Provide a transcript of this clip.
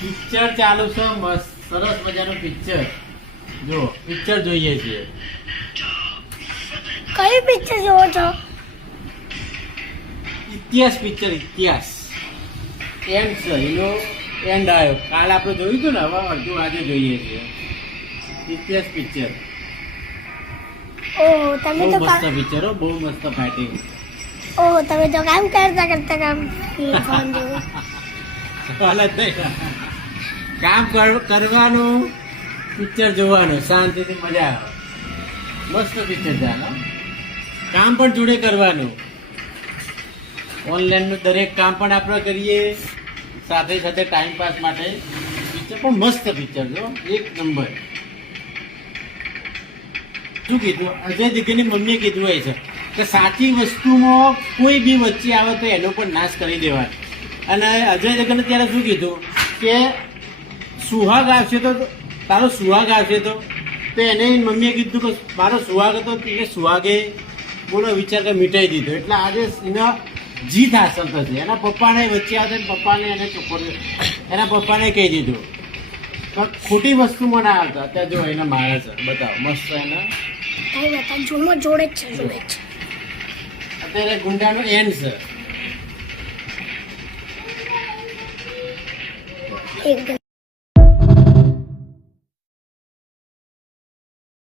Picture ચાલુ છે મસ્ત સરસ મજાનું પિક્ચર. જો પિક્ચર જોઈએ છીએ. કયું પિક્ચર જોવો છો? ઇતિહાસ પિક્ચર. ઇતિહાસ એન્ડ છે એનો એન્ડ આવ્યો. કાલ આપણે જોયું હતું ને, હવે અડધું આજે જોઈએ છીએ. ઇતિહાસ પિક્ચર ઓહ તમે બહુ તો મસ્ત પિક્ચર હો, બહુ મસ્ત ફાઇટિંગ. ઓહ તમે તો કામ કરતા કરતા કામ ફોન જોવો. સવાલ જ નહીં. કામ કરવાનું, પિક્ચર જોવાનું, શાંતિથી મજા આવે. મસ્ત પિક્ચર ચાલે. કામ પણ જોડે કરવાનું. ઓનલાઈનનું દરેક કામ પણ આપણે કરીએ, સાથે સાથે ટાઈમ પાસ માટે પિક્ચર પણ મસ્ત પિક્ચર જો એક નંબર. શું કીધું અજય દીકરીની મમ્મીએ કીધું હોય છે કે સાચી વસ્તુમાં કોઈ બી વચ્ચે આવે તો એનો પણ નાશ કરી દેવાનો. અને અજય દેવગણે ત્યારે શું કીધું કે સુહાગ આવશે તો તારો સુહાગ આવશે તો એને મમ્મીએ કીધું કે મારો સુહાગ હતો એને સુહાગે બોલો વિચાર કે મીટાઈ દીધો. એટલે આજે એના જીત હાંસલ થશે. એના પપ્પાને વચ્ચે આવશે ને પપ્પાને એને ચોખ્ખો એના પપ્પાને કહી દીધું પણ ખોટી વસ્તુમાં ના આવતા. અત્યારે જો એને મારે છે બતાવો મસ્ત એને કઈ બતા જોડે જ છે જોડે જ અત્યારે ગુંડાનો એન્ડ છે. એકદમ